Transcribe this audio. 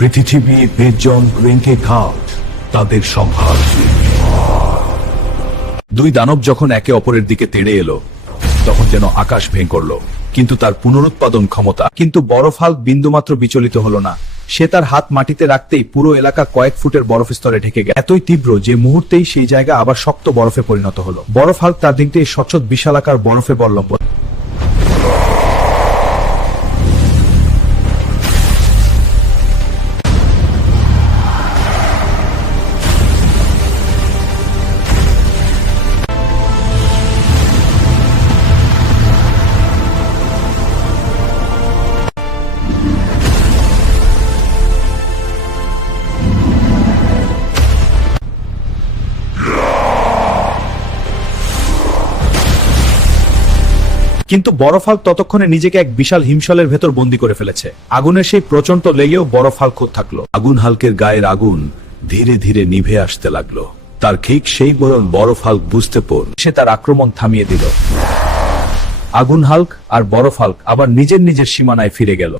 পৃথিবী বেজন রেঙ্কে ঘাট তাদের সংহার। দুই দানব যখন একে অপরের দিকে তেড়ে এলো তখন যেন আকাশ ভেঙে পড়ল, কিন্তু তার পুনরুৎপাদন ক্ষমতা। কিন্তু বরফ হাল্ক বিন্দুমাত্র বিচলিত হলো না। সে তার হাত মাটিতে রাখতেই পুরো এলাকা কয়েক ফুটের বরফ স্তরে ঢেকে গেল, এতই তীব্র যে মুহূর্তেই সেই জায়গা আবার শক্ত বরফে পরিণত হলো। বরফ হাল্ক তার দিকটি স্বচ্ছদ বিশালাকার বরফে বল্লম্ব। কিন্তু বরফ হাল্ক ততক্ষণে নিজেকে এক বিশাল হিমশলের ভেতর বন্দী করে ফেলেছে। আগুনের সেই প্রচন্ড লেগেও বরফ হাল্ক খুঁত থাকলো। আগুন হাল্কের গায়ের আগুন ধীরে ধীরে নিভে আসতে লাগলো। তার ঠিক সেই বরণ বরফ হাল্ক বুঝতে পারল। সে তার আক্রমণ থামিয়ে দিল। আগুন হাল্ক আর বরফ হাল্ক আবার নিজের নিজের সীমানায় ফিরে গেল।